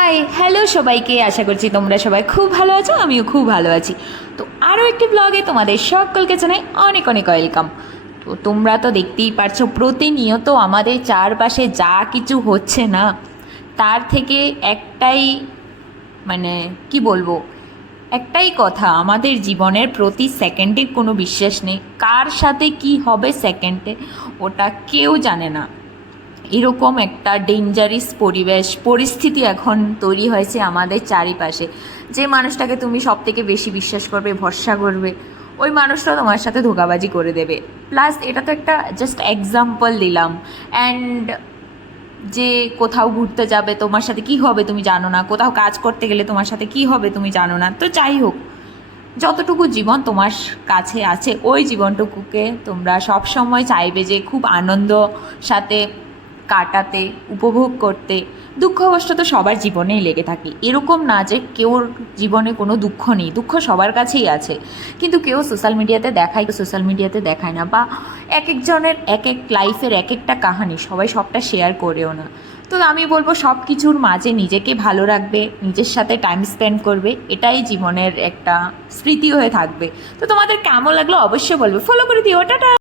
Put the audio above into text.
Hi hello সবাইকে, আশা করছি তোমরা সবাই খুব ভালো আছো, আমিও খুব ভালো আছি। তো আরও একটি ব্লগে তোমাদের সকলকে জানাই অনেক অনেক ওয়েলকাম। তো তোমরা তো দেখতেই পারছো প্রতিনিয়ত আমাদের চারপাশে যা কিছু হচ্ছে না, তার থেকে একটাই মানে কি বলবো, একটাই কথা, আমাদের জীবনের প্রতি সেকেন্ডের কোনো বিশ্বাস নেই, কার সাথে কি হবে সেকেন্ডে ওটা কেউ জানে না। এরকম একটা ডেঞ্জারাস পরিস্থিতি এখন তৈরি হয়েছে আমাদের চারিপাশে। যে মানুষটাকে তুমি সব থেকে বেশি বিশ্বাস করবে, ভরসা করবে, ওই মানুষটা তোমার সাথে ধোঁকাবাজি করে দেবে। প্লাস এটা তো একটা জাস্ট এক্সাম্পল দিলাম। অ্যান্ড যে কোথাও ঘুরতে যাবে তোমার সাথে কি হবে তুমি জানো না, কোথাও কাজ করতে গেলে তোমার সাথে কি হবে তুমি জানো না। তো যাই হোক, যতটুকু জীবন তোমার কাছে আছে ওই জীবনটুকুকে তোমরা সব সময় চাইবে যে খুব আনন্দ সাথে কাটাতে, উপভোগ করতে। দুঃখ কষ্ট তো সবার জীবনেই লেগে থাকে, এরকম না যে কেউর জীবনে কোনো দুঃখ নেই, দুঃখ সবার কাছেই আছে, কিন্তু কেউ সোশ্যাল মিডিয়াতে দেখায়, কেউ সোশ্যাল মিডিয়াতে দেখায় না, বা এক একজনের এক এক লাইফের এক একটা কাহানি, সবাই সবটা শেয়ার করেও না। তো আমি বলবো সব কিছুর মাঝে নিজেকে ভালো রাখবে, নিজের সাথে টাইম স্পেন্ড করবে, এটাই জীবনের একটা স্মৃতি হয়ে থাকবে। তো তোমাদের কেমন লাগলো অবশ্যই বলবে, ফলো করে দিও, টাটা।